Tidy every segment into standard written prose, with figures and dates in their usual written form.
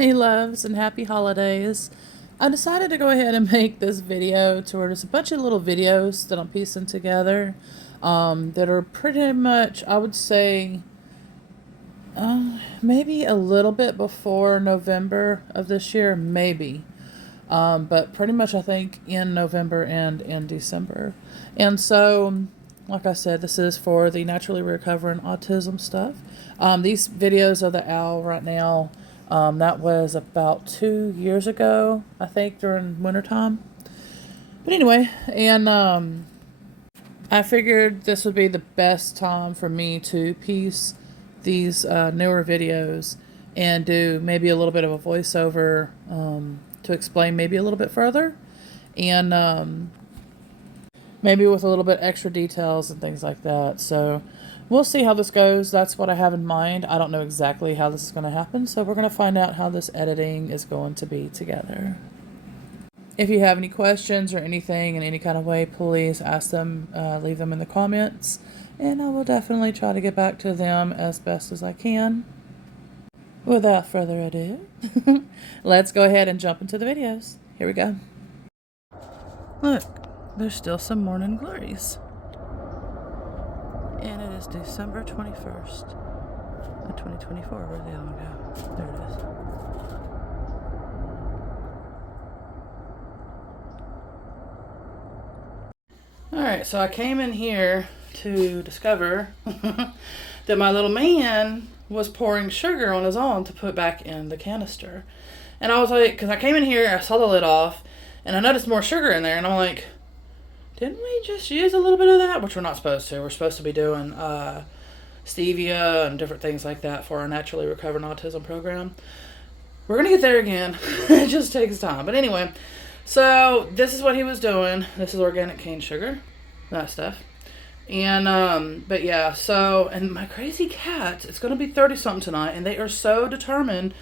Hey loves and happy holidays. I decided to go ahead and make this video to where there's a bunch of little videos that I'm piecing together that are pretty much, I would say, maybe a little bit before November of this year, maybe. But pretty much I think in November and in December. And so, like I said, this is for the naturally recovering autism stuff. These videos are the owl right now. That was about 2 years ago, I think, during wintertime. But anyway, and I figured this would be the best time for me to piece these newer videos and do maybe a little bit of a voiceover to explain maybe a little bit further. And maybe with a little bit extra details and things like that. So we'll see how this goes. That's what I have in mind. I don't know exactly how this is going to happen, so we're going to find out how this editing is going to be together. If you have any questions or anything in any kind of way, please ask them, leave them in the comments, and I will definitely try to get back to them as best as I can. Without further ado, let's go ahead and jump into the videos. Here we go. Look, there's still some morning glories. And it is December 21st, 2024. Where'd the other one go? There it is. Alright, so I came in here to discover that my little man was pouring sugar on his own to put back in the canister. And I was like, because I came in here, I saw the lid off, and I noticed more sugar in there, and I'm like, didn't we just use a little bit of that? Which we're not supposed to. We're supposed to be doing stevia and different things like that for our naturally recovering autism program. We're going to get there again. It just takes time. But anyway, so this is what he was doing. This is organic cane sugar, that stuff. And, but yeah, so, and my crazy cat, it's going to be 30-something tonight, and they are so determined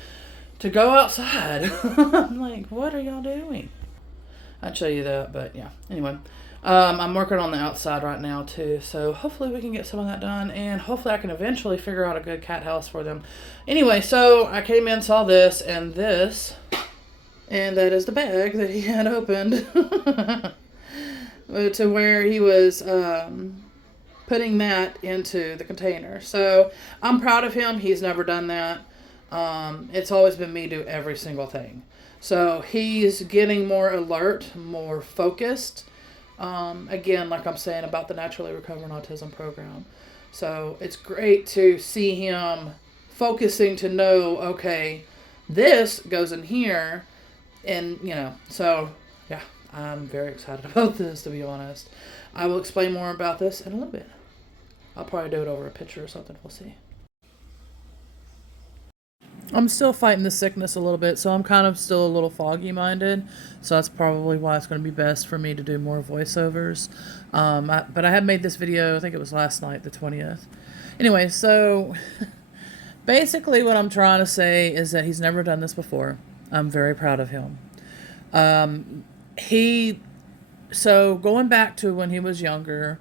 to go outside. I'm like, what are y'all doing? I'd show you that, but yeah. Anyway, I'm working on the outside right now too, so hopefully we can get some of that done, and hopefully I can eventually figure out a good cat house for them. Anyway, so I came in, saw this, and this, and that is the bag that he had opened to where he was putting that into the container. So I'm proud of him. He's never done that. It's always been me do every single thing. So he's getting more alert, more focused. Again, like I'm saying about the Naturally Recovering Autism program. So it's great to see him focusing to know, okay, this goes in here. And, you know, so yeah, I'm very excited about this, to be honest. I will explain more about this in a little bit. I'll probably do it over a picture or something. We'll see. I'm still fighting the sickness a little bit, so I'm kind of still a little foggy-minded. So that's probably why it's going to be best for me to do more voiceovers. But I had made this video, I think it was last night, the 20th. Anyway, so basically what I'm trying to say is that he's never done this before. I'm very proud of him. So going back to when he was younger,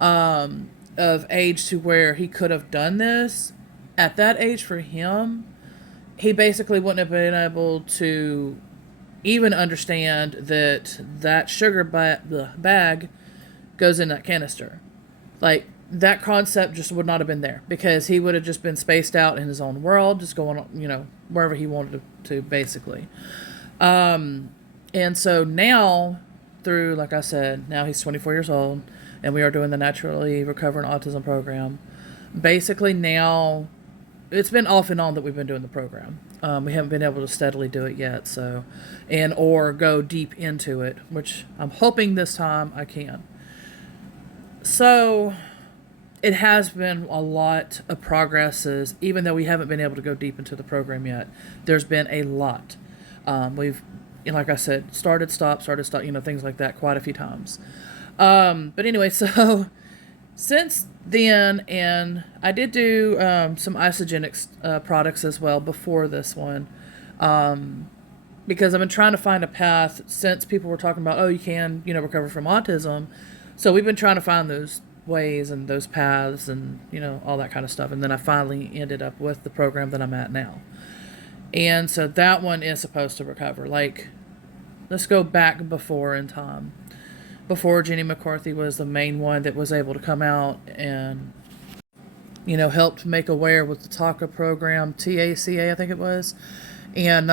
of age to where he could have done this, at that age for him, he basically wouldn't have been able to even understand that that sugar bag goes in that canister. Like, that concept just would not have been there, because he would have just been spaced out in his own world, just going, you know, wherever he wanted to basically. And so now, through, like I said, now he's 24 years old, and we are doing the Naturally Recovering Autism program. Basically now, it's been off and on that we've been doing the program. We haven't been able to steadily do it yet, so, or go deep into it, which I'm hoping this time I can. So it has been a lot of progresses, even though we haven't been able to go deep into the program yet. There's been a lot. We've, like I said, started, stop, you know, things like that quite a few times. But anyway, so since then, and I did do some isogenic products as well before this one, because I've been trying to find a path since people were talking about, oh, you can, you know, recover from autism. So we've been trying to find those ways and those paths and, you know, all that kind of stuff. And then I finally ended up with the program that I'm at now. And so that one is supposed to recover. Like, let's go back before in time. Before Jenny McCarthy was the main one that was able to come out and, helped make aware with the TACA program, TACA, I think it was, and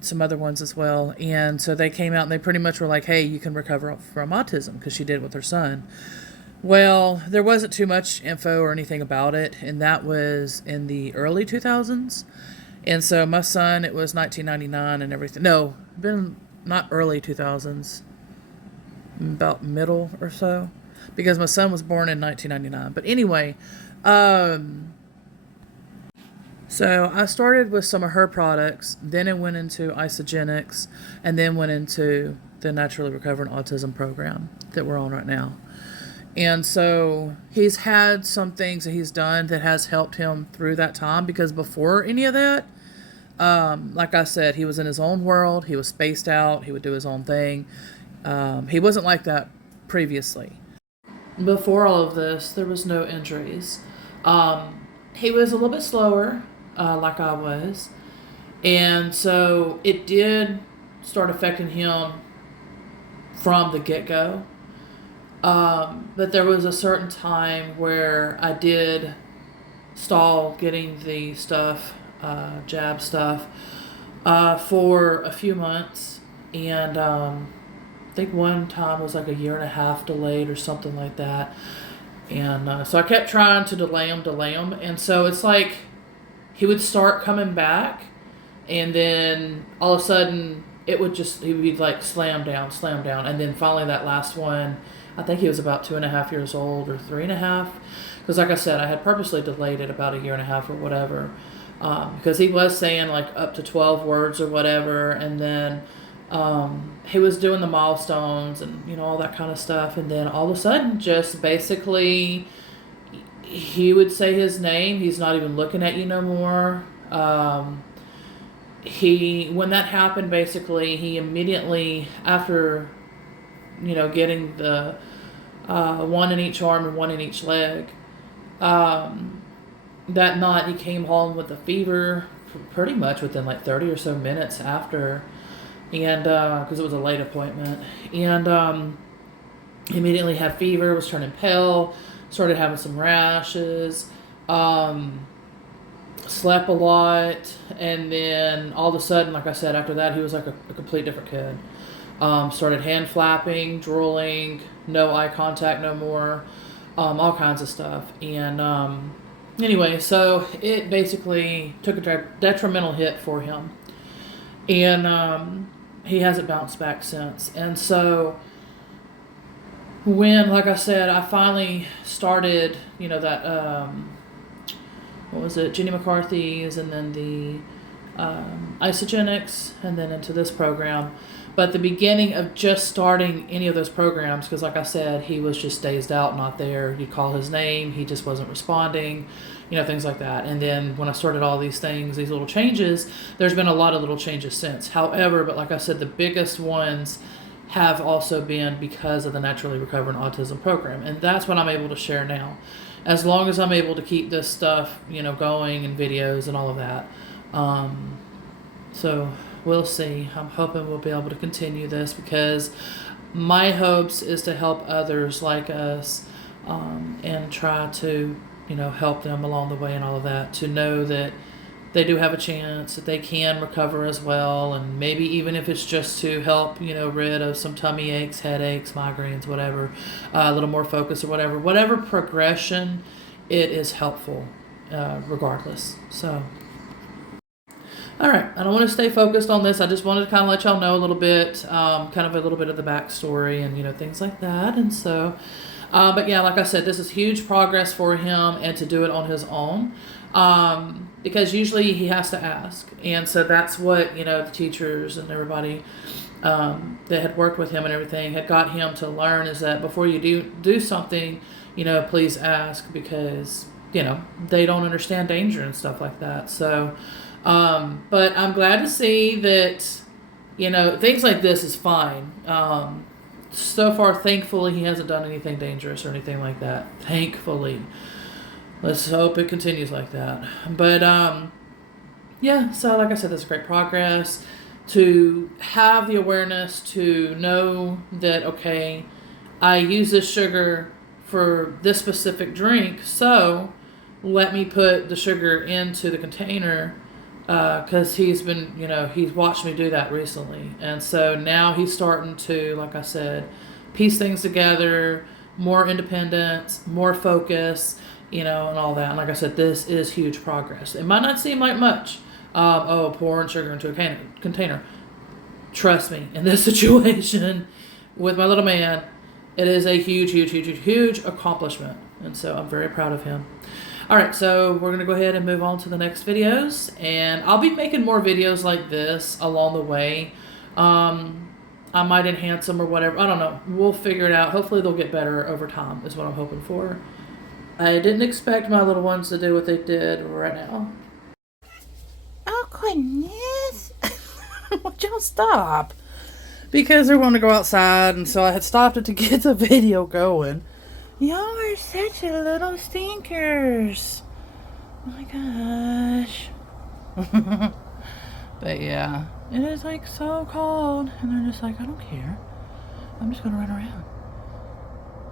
some other ones as well. And so they came out and they pretty much were like, hey, you can recover from autism, because she did with her son. Well, there wasn't too much info or anything about it, and that was in the early 2000s. And so my son, it was 1999 and everything. No, been not early 2000s, about middle or so, because my son was born in 1999. But anyway, so I started with some of her products, then it went into Isogenics, and then went into the Naturally Recovering Autism program that we're on right now. And so he's had some things that he's done that has helped him through that time, because before any of that, like I said, he was in his own world. He was spaced out. He would do his own thing. He wasn't like that previously. Before all of this, there was no injuries. He was a little bit slower, like I was. And so it did start affecting him from the get-go. But there was a certain time where I did stall getting the stuff, jab stuff, for a few months. And I think one time was like a year and a half delayed or something like that. And so I kept trying to delay him. And so it's like he would start coming back, and then all of a sudden he would be like slam down. And then finally that last one, I think he was about 2.5 years old or 3.5. Because like I said, I had purposely delayed it about a year and a half or whatever. Because he was saying like up to 12 words or whatever. And then he was doing the milestones and, all that kind of stuff. And then all of a sudden, just basically, he would say his name. He's not even looking at you no more. When that happened, basically, he immediately, after getting the one in each arm and one in each leg, that night he came home with a fever pretty much within like 30 or so minutes after, and because it was a late appointment, and he immediately had fever, was turning pale, started having some rashes, slept a lot, and then all of a sudden, like I said, after that he was like a complete different kid. Started hand flapping, drooling, no eye contact no more, all kinds of stuff. And anyway, so it basically took a detrimental hit for him. And he hasn't bounced back since. And so when, like I said, I finally started, that, what was it, Jenny McCarthy's, and then the Isogenics, and then into this program. But the beginning of just starting any of those programs, because like I said, he was just dazed out, not there. You'd call his name, he just wasn't responding, things like that. And then when I started all these things, these little changes, there's been a lot of little changes since. However, but like I said, the biggest ones have also been because of the Naturally Recovering Autism program. And that's what I'm able to share now. As long as I'm able to keep this stuff, going, and videos and all of that. So we'll see. I'm hoping we'll be able to continue this, because my hopes is to help others like us, and try to, help them along the way and all of that, to know that they do have a chance, that they can recover as well. And maybe even if it's just to help, rid of some tummy aches, headaches, migraines, whatever, a little more focus or whatever progression, it is helpful, regardless. So, all right, I don't want to stay focused on this. I just wanted to kind of let y'all know a little bit, kind of a little bit of the backstory and, things like that. And so, but yeah, like I said, this is huge progress for him, and to do it on his own, because usually he has to ask. And so that's what, the teachers and everybody that had worked with him and everything had got him to learn, is that before you do something, please ask, because, they don't understand danger and stuff like that. So, but I'm glad to see that, things like this is fine. So far, thankfully, he hasn't done anything dangerous or anything like that. Thankfully. Let's hope it continues like that. But, yeah, so like I said, this is great progress to have the awareness to know that, okay, I use this sugar for this specific drink, so let me put the sugar into the container because he's been, he's watched me do that recently. And so now he's starting to, like I said, piece things together, more independence, more focus, and all that. And like I said, this is huge progress. It might not seem like much. Pouring sugar into a container. Trust me, in this situation with my little man, it is a huge, huge, huge, huge, huge accomplishment. And so I'm very proud of him. All right, so we're going to go ahead and move on to the next videos. And I'll be making more videos like this along the way. I might enhance them or whatever. I don't know. We'll figure it out. Hopefully they'll get better over time is what I'm hoping for. I didn't expect my little ones to do what they did right now. Oh, goodness. Would y'all stop? Because they're wanting to go outside, and so I had stopped it to get the video going. Y'all are such a little stinkers. Oh my gosh. But yeah, it is like so cold, and they're just like, I don't care. I'm just gonna run around.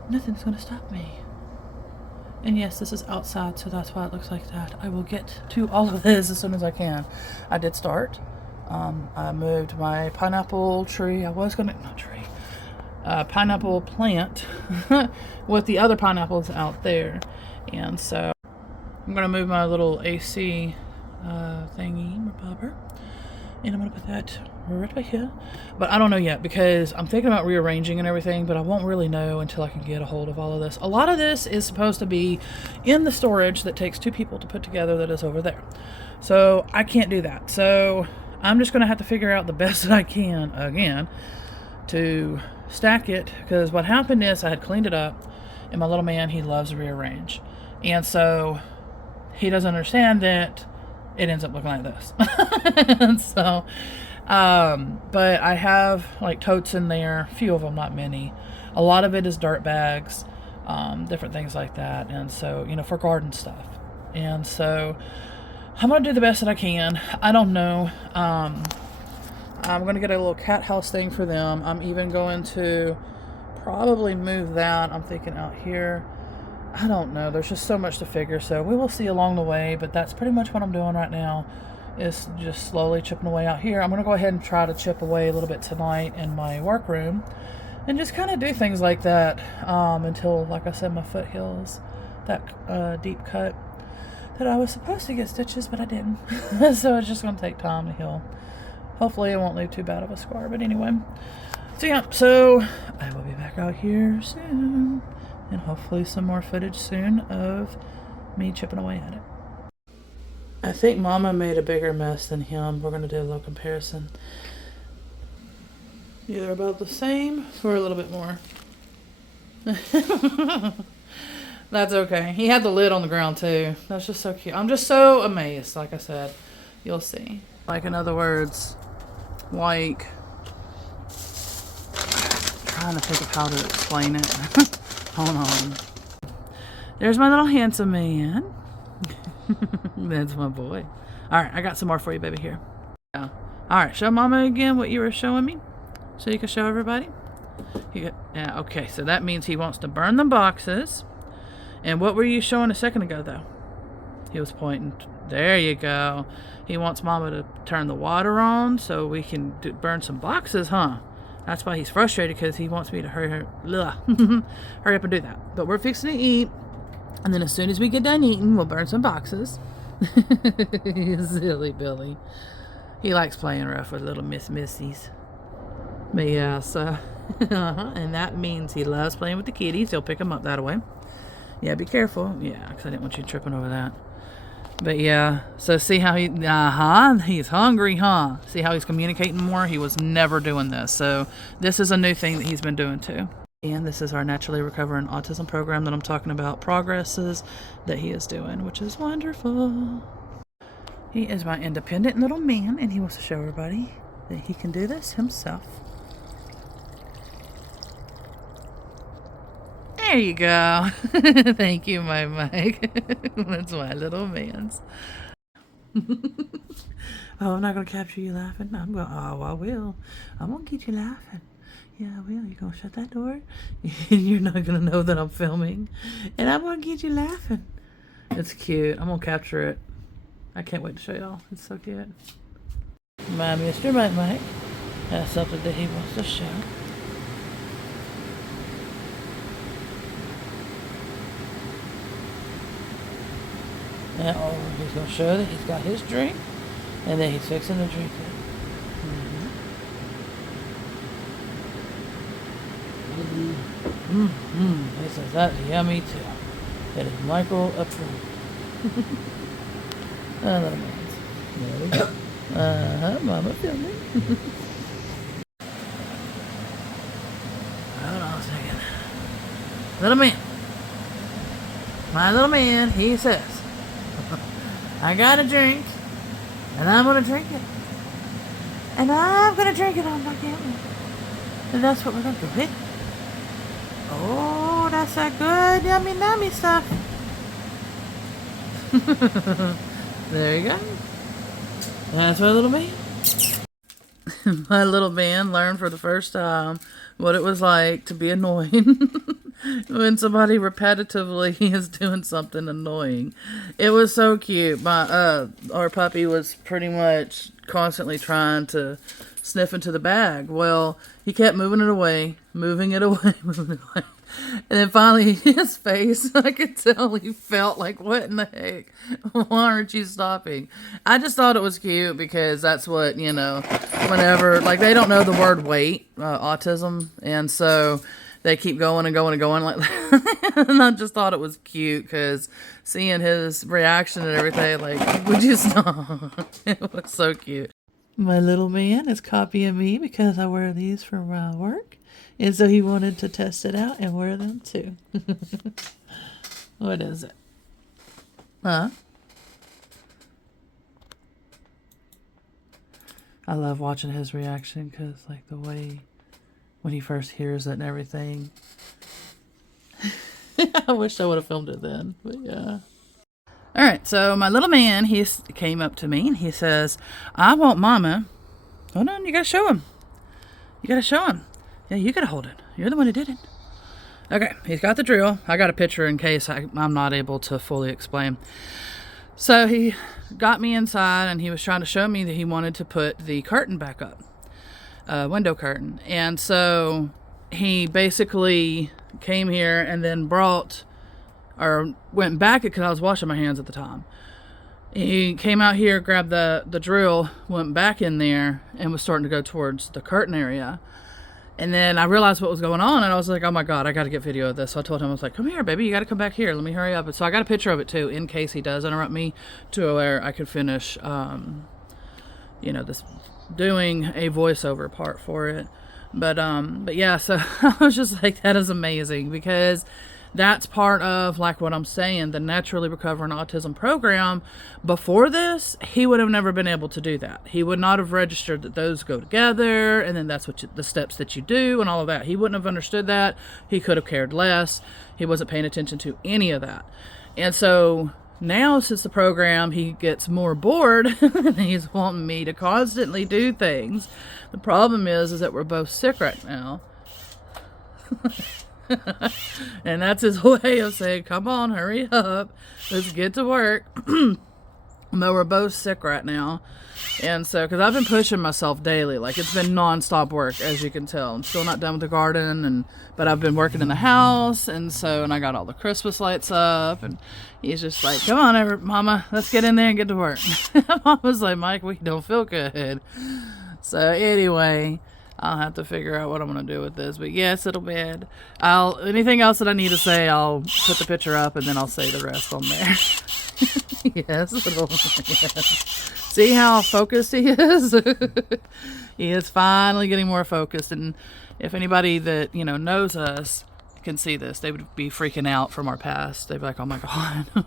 Nothing's gonna stop me. And yes, this is outside, so that's why it looks like that. I will get to all of this as soon as I can. I did start. I moved my pineapple tree. Pineapple plant with the other pineapples out there. And so I'm going to move my little AC thingy, bobber. And I'm going to put that right back here. But I don't know yet because I'm thinking about rearranging and everything, but I won't really know until I can get a hold of all of this. A lot of this is supposed to be in the storage that takes 2 people to put together that is over there. So I can't do that. So I'm just going to have to figure out the best that I can, again, to stack it. Because what happened is I had cleaned it up, and my little man, he loves to rearrange. And so he doesn't understand that it ends up looking like this. And so, but I have like totes in there, a few of them, not many. A lot of it is dirt bags, different things like that. And so, for garden stuff. And so I'm going to do the best that I can. I don't know. I'm going to get a little cat house thing for them. I'm even going to probably move that. I'm thinking out here. I don't know. There's just so much to figure. So we will see along the way. But that's pretty much what I'm doing right now, is just slowly chipping away out here. I'm going to go ahead and try to chip away a little bit tonight in my workroom. And just kind of do things like that until, like I said, my foot heals. That deep cut that I was supposed to get stitches, but I didn't. So it's just going to take time to heal. Hopefully it won't leave too bad of a scar. But anyway. So yeah, so I will be back out here soon. And hopefully some more footage soon of me chipping away at it. I think Mama made a bigger mess than him. We're going to do a little comparison. Either about the same or a little bit more. That's okay. He had the lid on the ground too. That's just so cute. I'm just so amazed. Like I said, you'll see. Like, in other words, like, trying to think of how to explain it. Hold on. There's my little handsome man. That's my boy. All right, I got some more for you, baby, here. Yeah. All right, show Mama again what you were showing me so you can show everybody. Yeah, okay, so that means he wants to burn the boxes. And what were you showing a second ago, though? He was pointing. There you go. He wants Mama to turn the water on so we can burn some boxes, huh? That's why he's frustrated, because he wants me to hurry up and do that. But we're fixing to eat. And then as soon as we get done eating, we'll burn some boxes. Silly Billy. He likes playing rough with little Missies. But yeah, so... and that means he loves playing with the kitties. He'll pick them up that way. Yeah, be careful. Yeah, because I didn't want you tripping over that. But yeah, so see how he's hungry, huh? See how he's communicating more? He was never doing this. So this is a new thing that he's been doing too. And this is our Naturally Recovering Autism program that I'm talking about, progresses that he is doing, which is wonderful. He is my independent little man, and he wants to show everybody that he can do this himself. There you go. Thank you, my Mike. That's my little man's. Oh, I'm not going to capture you laughing. Oh, I will. I'm going to get you laughing. Yeah, I will. You're going to shut that door. You're not going to know that I'm filming. And I'm going to get you laughing. It's cute. I'm going to capture it. I can't wait to show y'all. It's so cute. My Mr. Mike has something that he wants to show. Now, he's going to show that he's got his drink, and then he's fixing to drink it. He says that's yummy too. That is Michael approved. Little man. Mama filming. Hold on a second. Little man. My little man, he says, I got a drink, and I'm going to drink it. And I'm going to drink it on my camera. And that's what we're going to do with it. Oh, that's that good yummy stuff. There you go. That's my little man. My little man learned for the first time what it was like to be annoying when somebody repetitively is doing something annoying. It was so cute. Our puppy was pretty much constantly trying to sniff into the bag. Well, he kept moving it away. And then finally his face, I could tell he felt like, what in the heck? Why aren't you stopping? I just thought it was cute because that's what, whenever, like, they don't know the word wait, autism. And so they keep going and going and going like that. And I just thought it was cute because seeing his reaction and everything, like, would you stop? It was so cute. My little man is copying me because I wear these for my work. And so he wanted to test it out and wear them too. What is it? Huh? I love watching his reaction because, like, the way when he first hears it and everything. I wish I would have filmed it then, but yeah. All right, so my little man, he came up to me and he says, I want Mama. Hold on, you got to show him. You got to show him. Yeah, you gotta hold it. You're the one who did it. Okay, he's got the drill. I got a picture in case I'm not able to fully explain. So he got me inside and he was trying to show me that he wanted to put the curtain back up. Window curtain. And so he basically came here and then went back because I was washing my hands at the time. He came out here, grabbed the drill, went back in there and was starting to go towards the curtain area. And then I realized what was going on, and I was like, oh my God, I got to get video of this. So I told him, I was like, come here, baby, you got to come back here. Let me hurry up. And so I got a picture of it, too, in case he does interrupt me, to where I could finish, this doing a voiceover part for it. But yeah, so I was just like, that is amazing, because that's part of, like, what I'm saying, the Naturally Recovering Autism program. Before this, he would have never been able to do that. He would not have registered that those go together, and then that's what the steps that you do and all of that. He wouldn't have understood that. He could have cared less. He wasn't paying attention to any of that. And so now, since the program, he gets more bored, and he's wanting me to constantly do things. The problem is that we're both sick right now. And that's his way of saying, come on, hurry up, let's get to work. But we're both sick right now. And so, because I've been pushing myself daily, like, it's been non-stop work, as you can tell. I'm still not done with the garden, but I've been working in the house, and I got all the Christmas lights up, and he's just like, come on, Mama, let's get in there and get to work. Mama's like, Mike, we don't feel good. So anyway, I'll have to figure out what I'm going to do with this. But yes, it'll be bad. Anything else that I need to say, I'll put the picture up and then I'll say the rest on there. Yes. See how focused he is? He is finally getting more focused. And if anybody that, knows us can see this, they would be freaking out from our past. They'd be like, oh my God,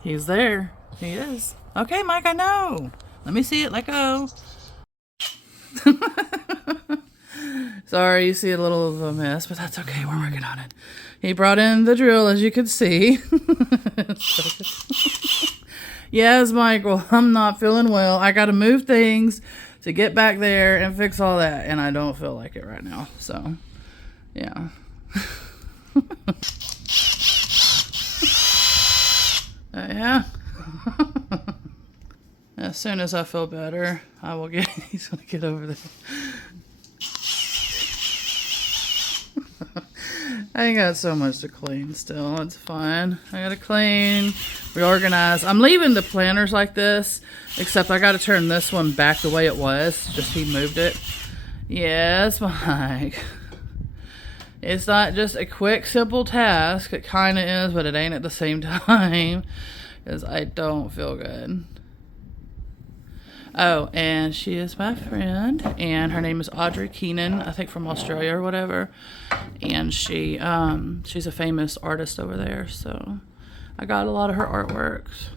he's there. He is. Okay, Mike, I know. Let me see it. Let go. Sorry, you see a little of a mess, but that's okay. We're working on it. He brought in the drill, as you can see. Yes, Michael, I'm not feeling well. I got to move things to get back there and fix all that, and I don't feel like it right now. So, yeah. Yeah. As soon as I feel better, I will get. He's gonna get over there. I ain't got so much to clean still. It's fine. I gotta clean, reorganize. I'm leaving the planters like this, except I gotta turn this one back the way it was. Just he moved it. Yes, Mike. It's not just a quick, simple task. It kind of is, but it ain't at the same time. Because I don't feel good. Oh, and she is my friend, and her name is Audrey Keenan, I think from Australia or whatever. And she's a famous artist over there, so I got a lot of her artworks.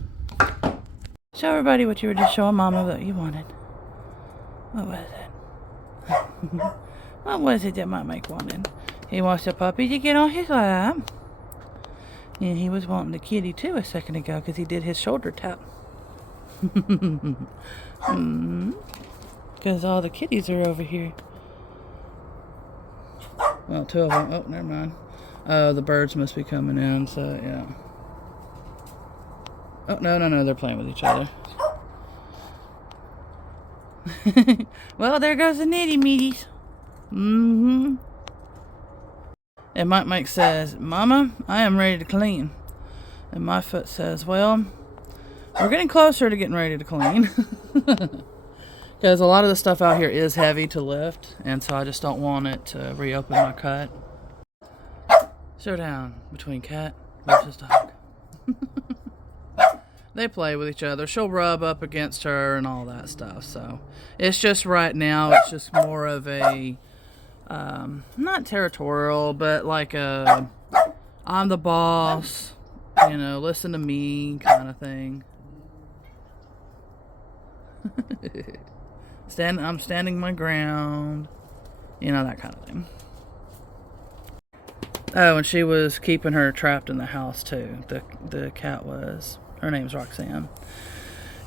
Show everybody what you were just showing Mama that you wanted. What was it? What was it that Mike wanted? He wants the puppy to get on his lap. And he was wanting the kitty too a second ago because he did his shoulder tap. Because all the kitties are over here. Well, 2 of them. Oh, never mind. Oh, the birds must be coming in, so yeah. Oh, no, they're playing with each other. Well, there goes the nitty meaties. And Mike says, Mama, I am ready to clean. And my foot says, well, we're getting closer to getting ready to clean. Because a lot of the stuff out here is heavy to lift, and so I just don't want it to reopen my cut. Showdown between cat versus dog. They play with each other. She'll rub up against her and all that stuff. So it's just right now, it's just more of a, not territorial, but like a, I'm the boss, you know, listen to me kind of thing. I'm standing my ground, you know, that kind of thing. Oh, and she was keeping her trapped in the house too. The cat was. Her name's Roxanne.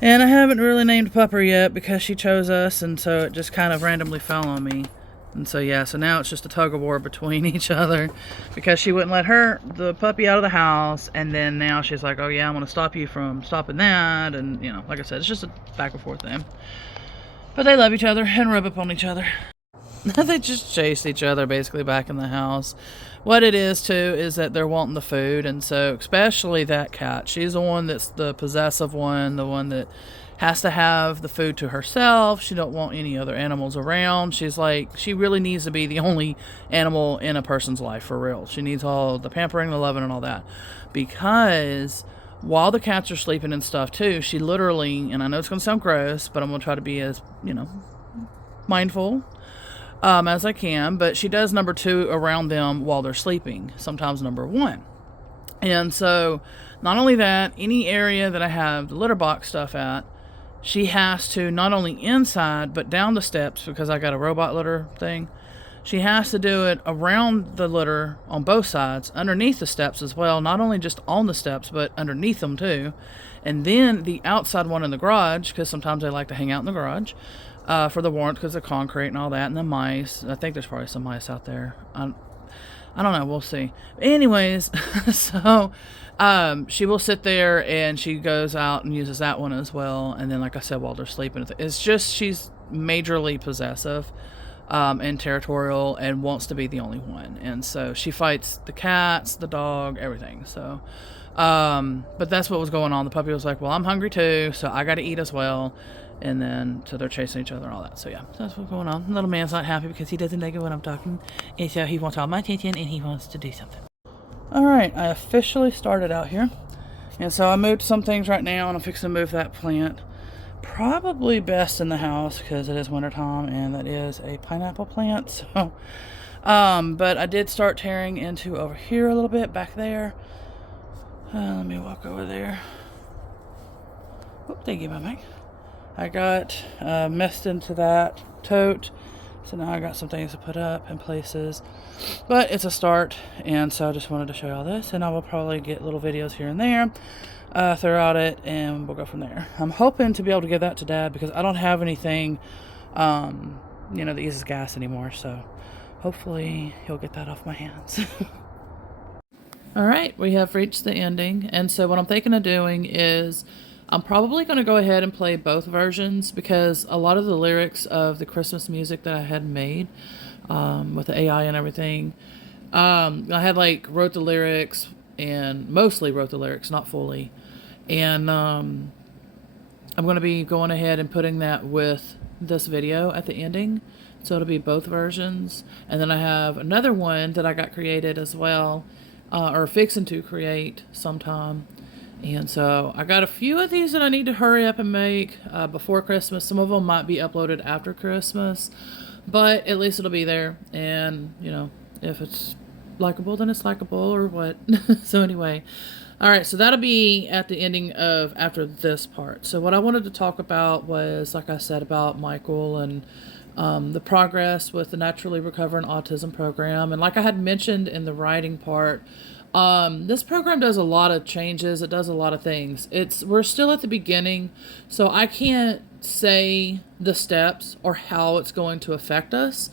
And I haven't really named Pupper yet because she chose us, and so it just kind of randomly fell on me. And so yeah, so now it's just a tug of war between each other because she wouldn't let the puppy out of the house, and then now she's like, oh yeah, I'm gonna stop you from stopping that, and you know, like I said, it's just a back and forth thing. But they love each other and rub up on each other. They just chase each other basically back in the house. What it is too is that they're wanting the food, and so especially that cat, she's the one that's the possessive one, the one that has to have the food to herself. She don't want any other animals around. She's like, she really needs to be the only animal in a person's life for real. She needs all the pampering, the loving, and all that, because while the cats are sleeping and stuff too, she literally, and I know it's going to sound gross, but I'm going to try to be as, you know, mindful as I can, but she does number 2 around them while they're sleeping, sometimes number 1. And so not only that, any area that I have the litter box stuff at, she has to, not only inside but down the steps, because I got a robot litter thing, she has to do it around the litter on both sides, underneath the steps as well, not only just on the steps but underneath them too, and then the outside one in the garage, because sometimes they like to hang out in the garage for the warmth because of concrete and all that, and the mice. I think there's probably some mice out there. I don't know, we'll see. Anyways, so she will sit there and she goes out and uses that one as well, and then like I said, while they're sleeping, it's just she's majorly possessive and territorial and wants to be the only one, and so she fights the cats, the dog, everything. So but that's what was going on. The puppy was like, well, I'm hungry too, so I gotta eat as well. And then, so they're chasing each other and all that. So yeah, that's what's going on. The little man's not happy because he doesn't like it when I'm talking. And so he wants all my attention and he wants to do something. Alright, I officially started out here. And so I moved some things right now, and I'm fixing to move that plant. Probably best in the house because it is wintertime, and that is a pineapple plant. So, but I did start tearing into over here a little bit, back there. Let me walk over there. Oop, thank you, my mic. I got messed into that tote, so now I got some things to put up in places, but it's a start, and so I just wanted to show y'all this, and I will probably get little videos here and there throughout it, and we'll go from there. I'm hoping to be able to give that to Dad because I don't have anything, that uses gas anymore. So hopefully he'll get that off my hands. All right, we have reached the ending. And so what I'm thinking of doing is I'm probably going to go ahead and play both versions because a lot of the lyrics of the Christmas music that I had made with the AI and everything, I had wrote the lyrics and mostly wrote the lyrics, not fully. And I'm going to be going ahead and putting that with this video at the ending. So it'll be both versions. And then I have another one that I got created as well, or fixing to create sometime. And so I got a few of these that I need to hurry up and make before Christmas. Some of them might be uploaded after Christmas, but at least it'll be there. And, if it's likable, then it's likable or what. So anyway, all right, so that'll be at the ending of after this part. So what I wanted to talk about was, like I said, about Michael and the progress with the Naturally Recovering Autism program. And like I had mentioned in the writing part, this program does a lot of changes. It does a lot of things. We're still at the beginning, so I can't say the steps or how it's going to affect us.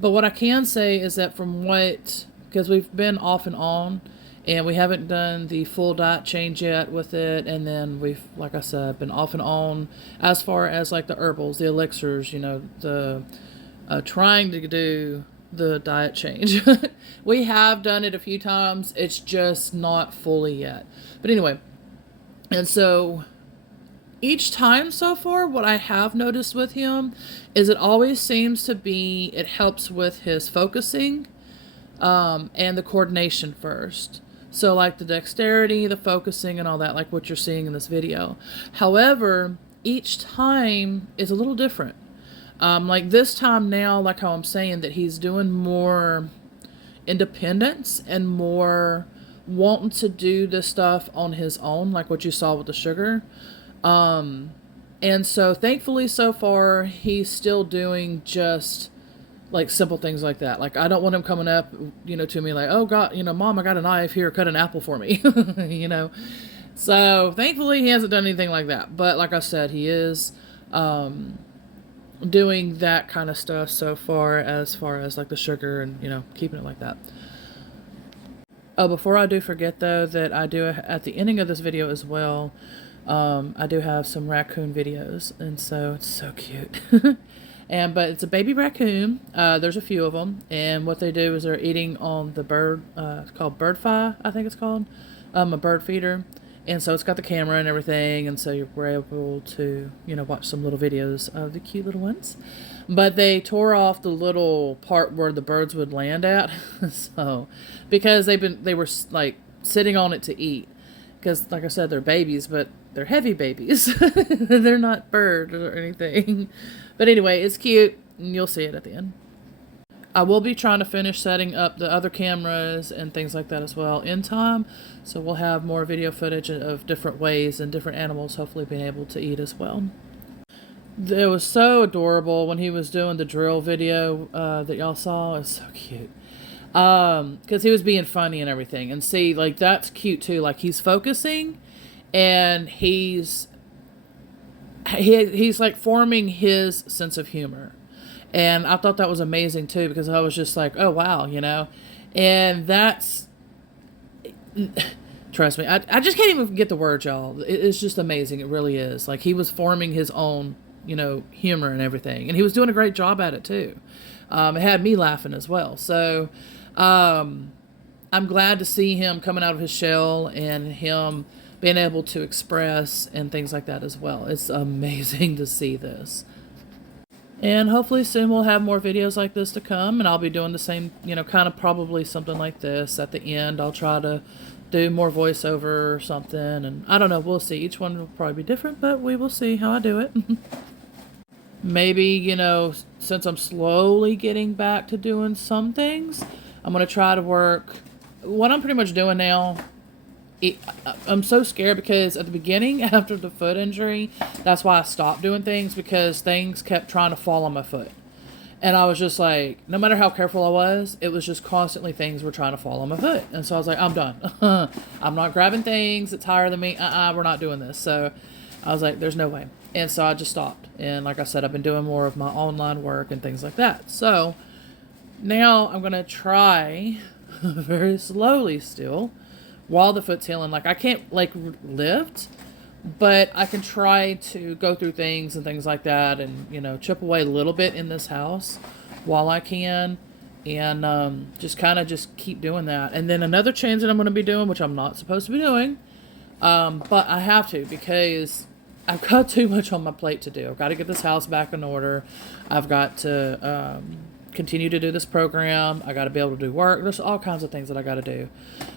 But what I can say is that because we've been off and on, and we haven't done the full diet change yet with it. And then we've, like I said, been off and on as far as the herbals, the elixirs, the trying to do the diet change. We have done it a few times. It's just not fully yet. But anyway, and so each time so far, what I have noticed with him is it always seems to be, it helps with his focusing and the coordination first. So the dexterity, the focusing, and all that, like what you're seeing in this video. However, each time is a little different. This time now, like how I'm saying that he's doing more independence and more wanting to do this stuff on his own, like what you saw with the sugar. And so thankfully so far, he's still doing just simple things like that. I don't want him coming up, to me oh God, Mom, I got a knife here, cut an apple for me, So thankfully he hasn't done anything like that. But like I said, he is, doing that kind of stuff so far as the sugar and, keeping it like that. Oh, before I do forget though, that I do at the ending of this video as well, I do have some raccoon videos, and so it's so cute. But it's a baby raccoon. There's a few of them, and what they do is they're eating on the bird. It's called Birdfi, I think it's called, a bird feeder. And so it's got the camera and everything, and so we're able to, watch some little videos of the cute little ones. But they tore off the little part where the birds would land at, so because they were sitting on it to eat. Because, like I said, they're babies, but they're heavy babies. They're not birds or anything. But anyway, it's cute, and you'll see it at the end. I will be trying to finish setting up the other cameras and things like that as well in time. So we'll have more video footage of different ways and different animals hopefully being able to eat as well. It was so adorable when he was doing the drill video that y'all saw. It was so cute. Because he was being funny and everything. And see, that's cute too. He's focusing and he's forming his sense of humor. And I thought that was amazing too, because I was just oh wow, and that's, trust me, I just can't even get the words, y'all. It's just amazing. It really is. He was forming his own, humor and everything, and he was doing a great job at it too. It had me laughing as well. So, I'm glad to see him coming out of his shell and him being able to express and things like that as well. It's amazing to see this. And hopefully soon we'll have more videos like this to come, and I'll be doing the same, kind of probably something like this at the end. I'll try to do more voiceover or something, and I don't know, we'll see. Each one will probably be different, but we will see how I do it. Maybe, since I'm slowly getting back to doing some things, I'm going to try to work. What I'm pretty much doing now, I'm so scared because at the beginning, after the foot injury, that's why I stopped doing things, because things kept trying to fall on my foot. And I was just like, no matter how careful I was, it was just constantly things were trying to fall on my foot. And so I was like, I'm done. I'm not grabbing things that's higher than me. We're not doing this. So I was like, there's no way. And so I just stopped. And like I said, I've been doing more of my online work and things like that. So now I'm going to try very slowly still while the foot's healing. Like, I can't like lift, but I can try to go through things and things like that and, chip away a little bit in this house while I can, and just kind of just keep doing that. And then another change that I'm going to be doing, which I'm not supposed to be doing, but I have to because I've got too much on my plate to do. I've got to get this house back in order. I've got to continue to do this program. I got to be able to do work. There's all kinds of things that I got to do.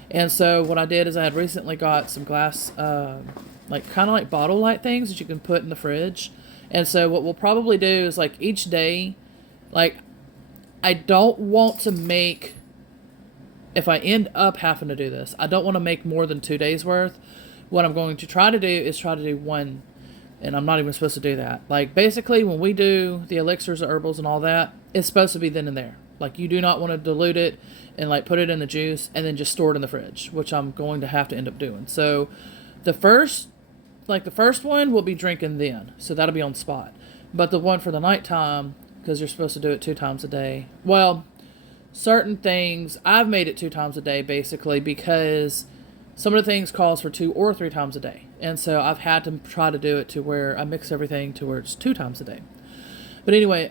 And so what I did is I had recently got some glass kind of like bottle light things that you can put in the fridge. And so what we'll probably do is like each day, like I don't want to make, if I end up having to do this, I don't want to make more than 2 days worth. What I'm going to try to do is try to do one, and I'm not even supposed to do that. Like basically when we do the elixirs, the herbals and all that, it's supposed to be then and there. Like you do not want to dilute it and like put it in the juice and then just store it in the fridge, which I'm going to have to end up doing. So the first one we'll be drinking then. So that'll be on the spot. But the one for the nighttime, because you're supposed to do it 2 times a day. Well, certain things, I've made it 2 times a day basically because some of the things calls for 2 or 3 times a day. And so I've had to try to do it to where I mix everything to where it's 2 times a day. But anyway,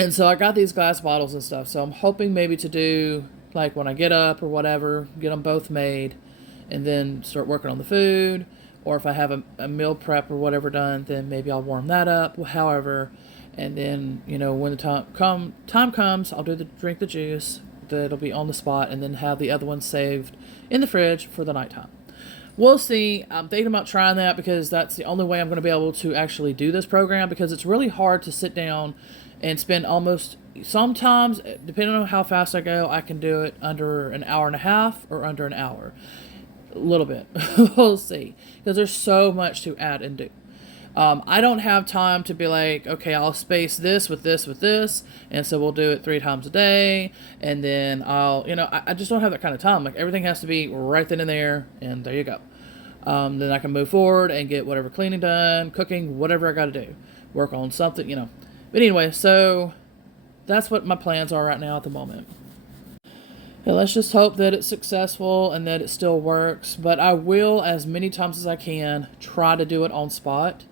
and so I got these glass bottles and stuff. So I'm hoping maybe to do like when I get up or whatever, get them both made and then start working on the food. Or if I have a meal prep or whatever done, then maybe I'll warm that up, however. And then, when the time comes, I'll drink the juice. That'll be on the spot, and then have the other one saved in the fridge for the nighttime. We'll see. I'm thinking about trying that because that's the only way I'm going to be able to actually do this program, because it's really hard to sit down and spend sometimes, depending on how fast I go, I can do it under an hour and a half or under an hour. A little bit. We'll see. Because there's so much to add and do. I don't have time to be like, okay, I'll space this with this with this, and so we'll do it 3 times a day, and then I just don't have that kind of time. Like, everything has to be right then and there, and there you go. Then I can move forward and get whatever cleaning done, cooking, whatever I got to do. Work on something, But anyway, so that's what my plans are right now at the moment. And let's just hope that it's successful and that it still works. But I will, as many times as I can, try to do it on spot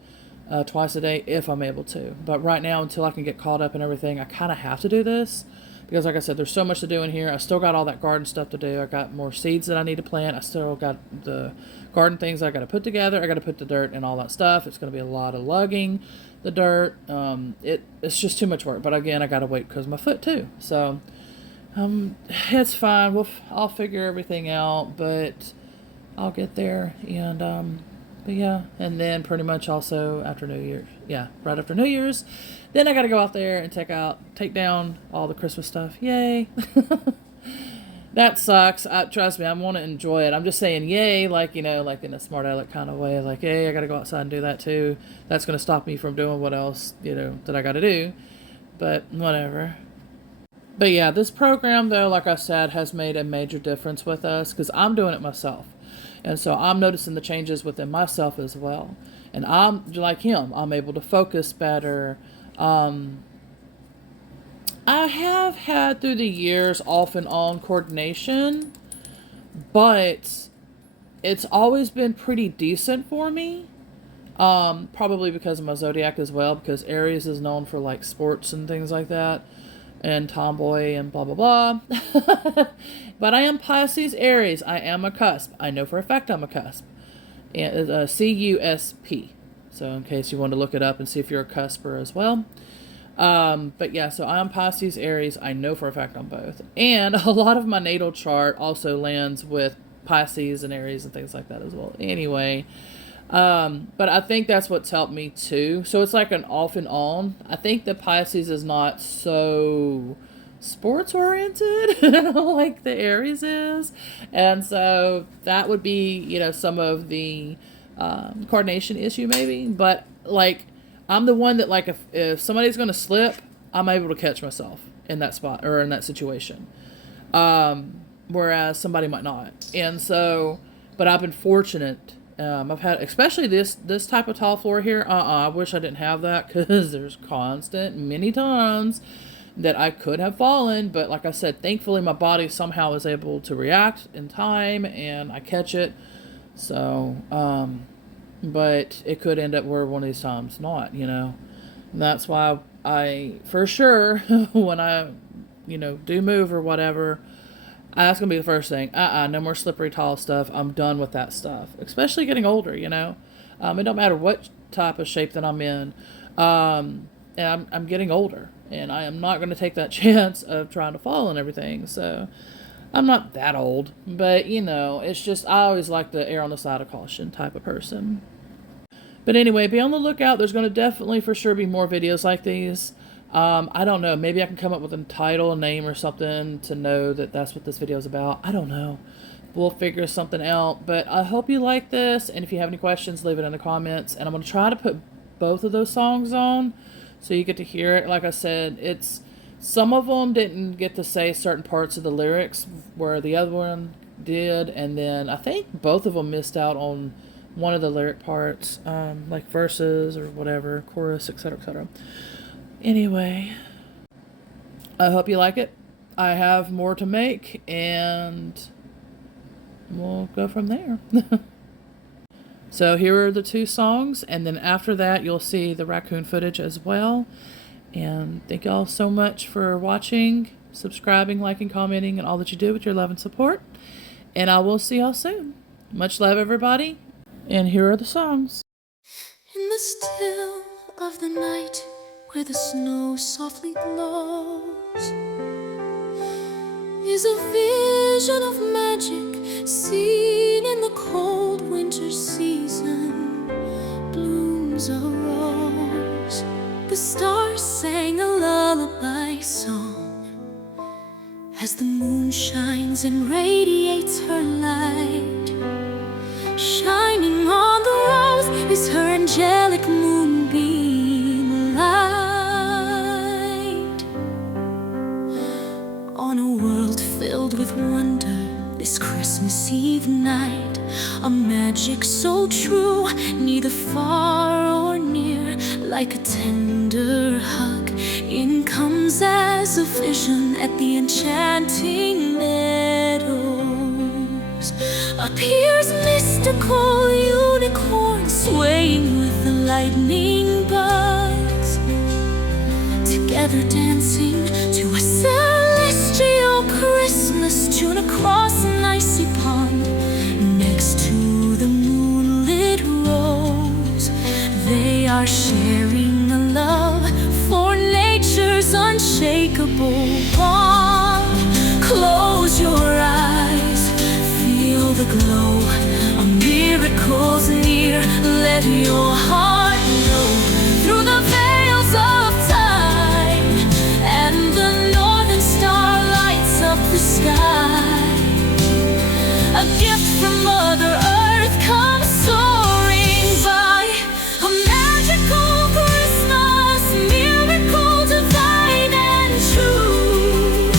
twice a day if I'm able to. But right now, until I can get caught up and everything, I kind of have to do this. Because like I said, there's so much to do in here. I still got all that garden stuff to do. I got more seeds that I need to plant. I still got the garden things I got to put together. I got to put the dirt and all that stuff. It's going to be a lot of lugging the dirt. It's just too much work. But again, I got to wait because of my foot too. So it's fine. I'll figure everything out, but I'll get there. And but yeah, and then pretty much also after New Year's. Yeah, right after New Year's. Then I got to go out there and take down all the Christmas stuff. Yay. That sucks. Trust me, I want to enjoy it. I'm just saying yay, like in a smart aleck kind of way. Like, hey, I got to go outside and do that too. That's going to stop me from doing what else, that I got to do. But whatever. But yeah, this program, though, like I said, has made a major difference with us because I'm doing it myself. And so I'm noticing the changes within myself as well. And I'm like him. I'm able to focus better. I have had through the years off and on coordination, but it's always been pretty decent for me. Probably because of my zodiac as well, because Aries is known for like sports and things like that, and tomboy and blah blah blah. But I am Pisces Aries. I am a cusp. I know for a fact I'm a cusp. And CUSP. So in case you want to look it up and see if you're a cusper as well. But yeah, so I'm Pisces Aries. I know for a fact I'm both. And a lot of my natal chart also lands with Pisces and Aries and things like that as well. Anyway, but I think that's what's helped me too. So it's like an off and on. I think that Pisces is not so sports oriented like the Aries is. And so that would be, some of the coordination issue maybe. But like, I'm the one that, like, if somebody's going to slip, I'm able to catch myself in that spot or in that situation. Whereas somebody might not. And so, but I've been fortunate. I've had, especially this type of tile floor here. I wish I didn't have that, because there's constant, many times that I could have fallen. But like I said, thankfully my body somehow is able to react in time and I catch it. So, but it could end up where one of these times not, And that's why I, for sure, when I, do move or whatever, that's going to be the first thing. No more slippery tile stuff. I'm done with that stuff. Especially getting older, It don't matter what type of shape that I'm in. And I'm getting older. And I am not going to take that chance of trying to fall and everything. So, I'm not that old. But, it's just, I always like to err on the side of caution type of person. But anyway, be on the lookout. There's going to definitely for sure be more videos like these. I don't know. Maybe I can come up with a title, a name, or something to know that that's what this video is about. I don't know. We'll figure something out. But I hope you like this. And if you have any questions, leave it in the comments. And I'm going to try to put both of those songs on so you get to hear it. Like I said, some of them didn't get to say certain parts of the lyrics where the other one did. And then I think both of them missed out on one of the lyric parts, like verses or whatever, chorus, etc., etc. Anyway, I hope you like it. I have more to make, and we'll go from there. So here are the two songs, and then after that, you'll see the raccoon footage as well. And thank you all so much for watching, subscribing, liking, commenting, and all that you do with your love and support. And I will see y'all soon. Much love, everybody. And here are the songs. In the still of the night, where the snow softly glows, is a vision of magic seen in the cold winter season. Blooms a rose. The stars sang a lullaby song as the moon shines and radiates her light. Shining on the rose is her angelic moonbeam light. On a world filled with wonder, this Christmas Eve night, a magic so true, neither far or near, like a tender hug, in comes as a vision at the enchanting meadows. Appears mystical unicorn swaying with the lightning bugs, together dancing to a celestial Christmas tune across an icy pond next to the moonlit rose. They are sharing a love for nature's unshakable bond. Close your eyes, feel the glow, a miracle's near. Let your heart know through the veils of time, and the northern star lights up the sky. A gift from Mother Earth comes soaring by. A magical Christmas, miracle divine and true.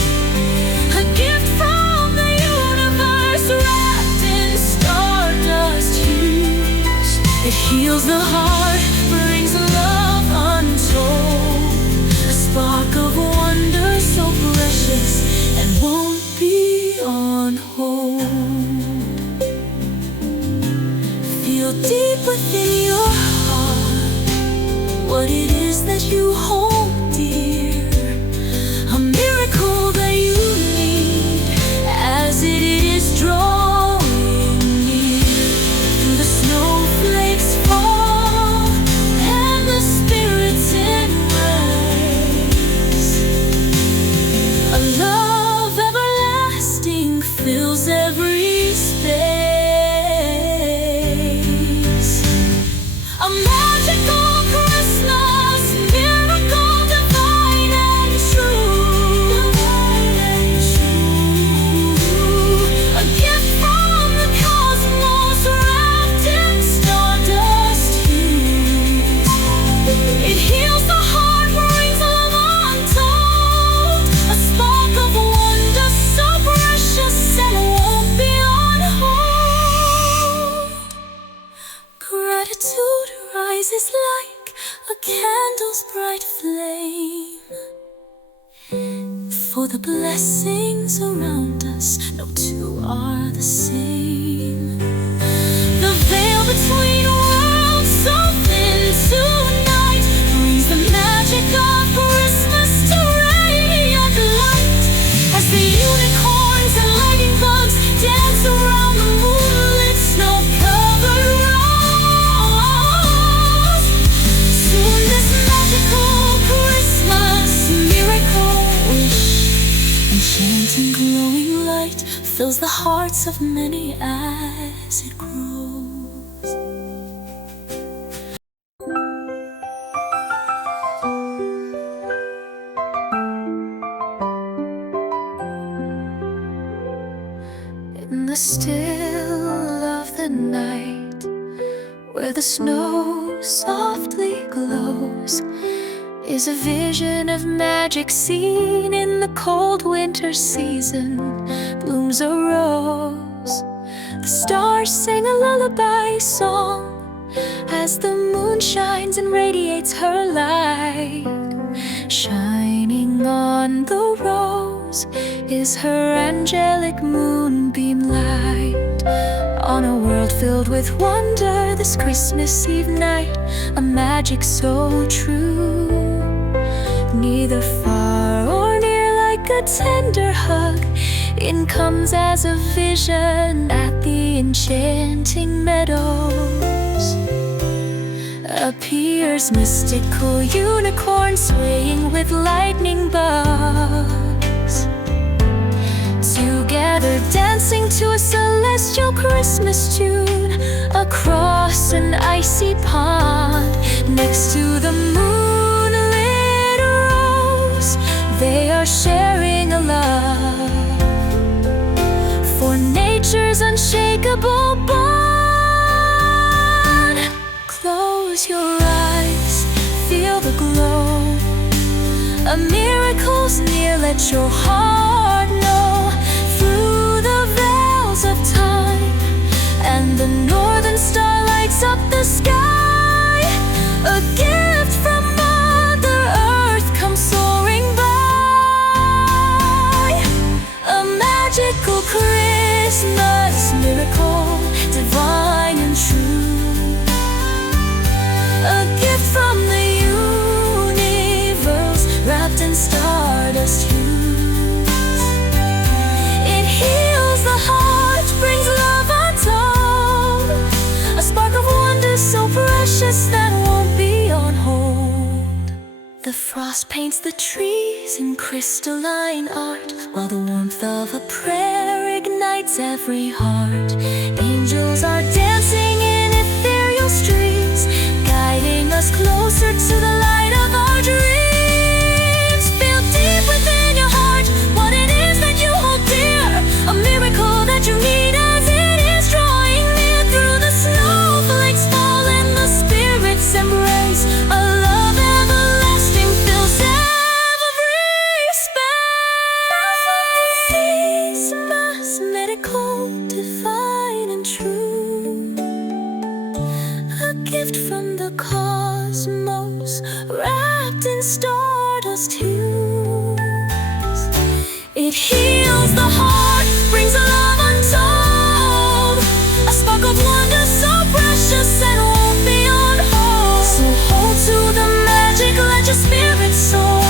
A gift from the universe wrapped in stardust hues. It heals the heart, brings love untold, a spark of wonder so precious and won't be on hold. Feel deep within your heart what it is that you hold dear, a miracle that you need as it is drawing near. Through the snowflakes fall and the spirits embrace, a love everlasting fills every space. A magical Christmas, miracle For the blessings around us, no two are the same. The veil between worlds so thin tonight brings the magic of Christmas to radiant light. As the unicorns and lightning bugs dance around the moonlit snow-covered road, soon this magical Christmas miracle wish, enchanting glowing light, fills the hearts of many as it grows. In the still of the night, where the snow softly glows, is a vision of magic seen in the cold winter season. Blooms a rose, the stars sing a lullaby song as the moon shines and radiates her light. Shining on the rose is her angelic moonbeam light. On a world filled with wonder, this Christmas Eve night, a magic so true, neither far or near, like a tender hug. In comes as a vision at the enchanting meadows. Appears mystical unicorn swaying with lightning bugs, together dancing to a celestial Christmas tune across an icy pond. Next to the moonlit rose, they are sharing a love for nature's unshakable bond. Close your eyes, feel the glow. A miracle's near, let your heart know. Through the veils of time, and the northern star lights up the sky. A gift from Mother Earth comes soaring by. A magical Christmas miracle, divine and true. A gift from the universe, wrapped in stardust hues. It heals the heart, brings love untold, a spark of wonder so precious that won't be on hold. The frost paints the trees in crystalline art, while the warmth of a prayer ignites every heart. Angels are dancing in ethereal streams, guiding us closer to the light of our dreams. Feel deep within your heart what it is that you hold dear, a miracle that you need as it is drawing near. Through the snowflakes fall in the Spirit's embrace, a love everlasting fills every space. Mathematical, divine and true, a gift from the cosmos, wrapped in stardust hues. It heals the heart, brings a love untold, a spark of wonder so precious and won't be on hold. So hold to the magic, let your spirit soar.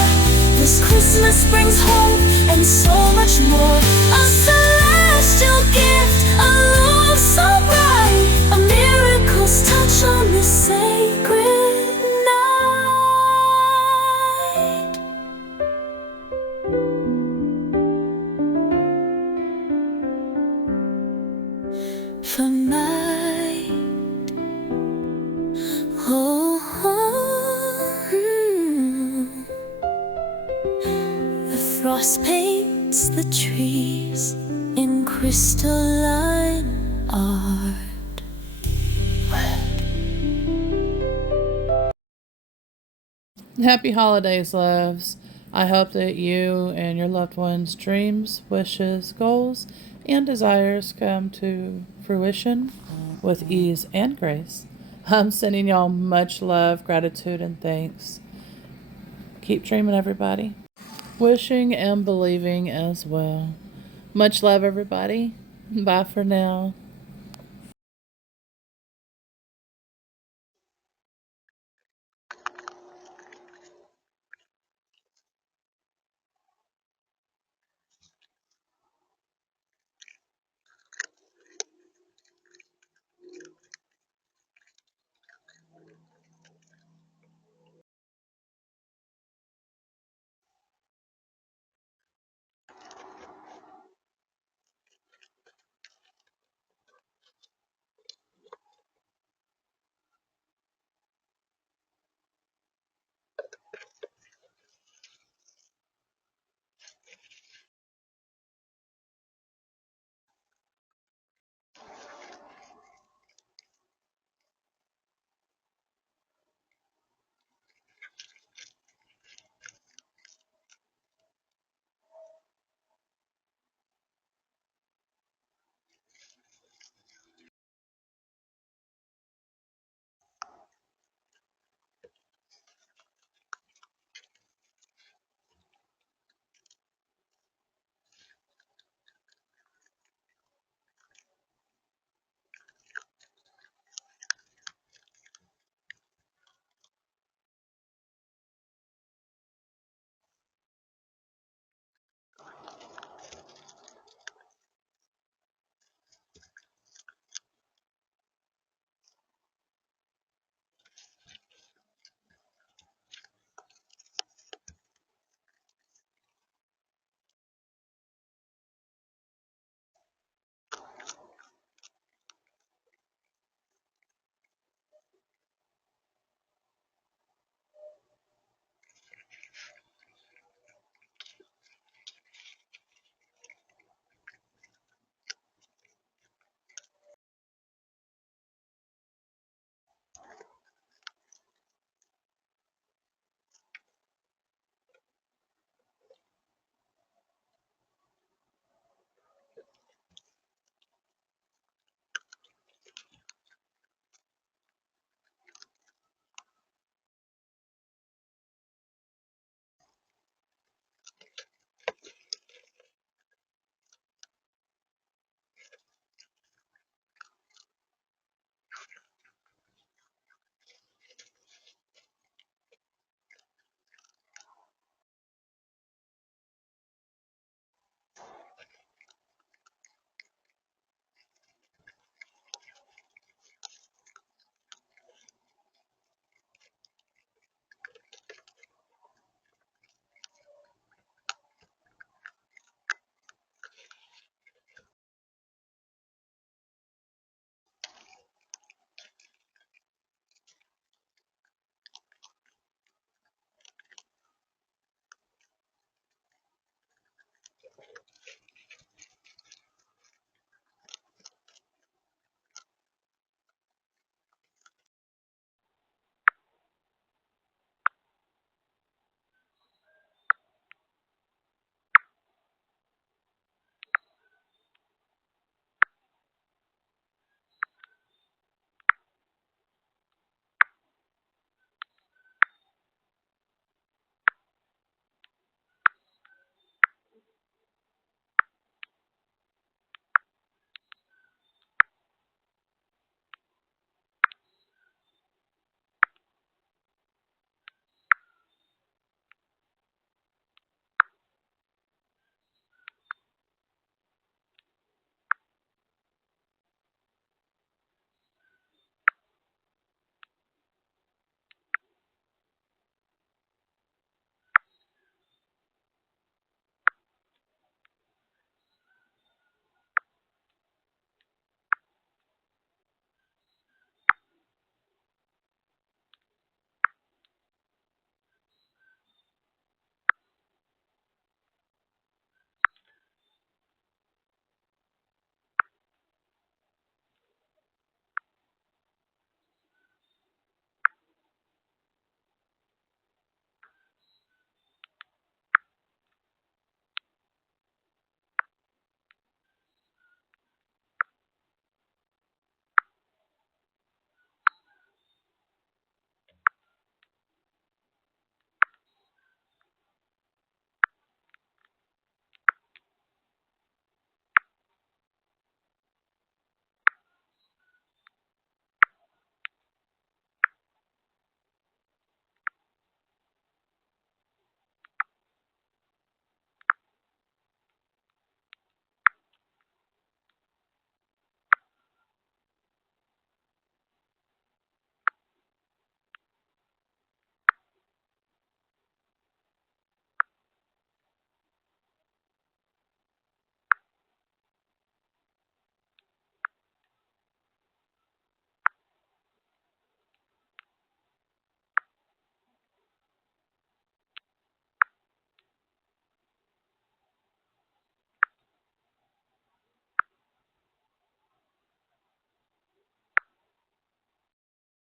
This Christmas brings hope and so much more. A celestial gift, a love so bright, a miracle's touch on this sacred night. For my the frost paints the trees in crystalline art. Happy holidays, loves. I hope that you and your loved ones' dreams, wishes, goals, and desires come to fruition with ease and grace. I'm sending y'all much love, gratitude, and thanks. Keep dreaming, everybody. Wishing and believing as well. Much love, everybody. Bye for now.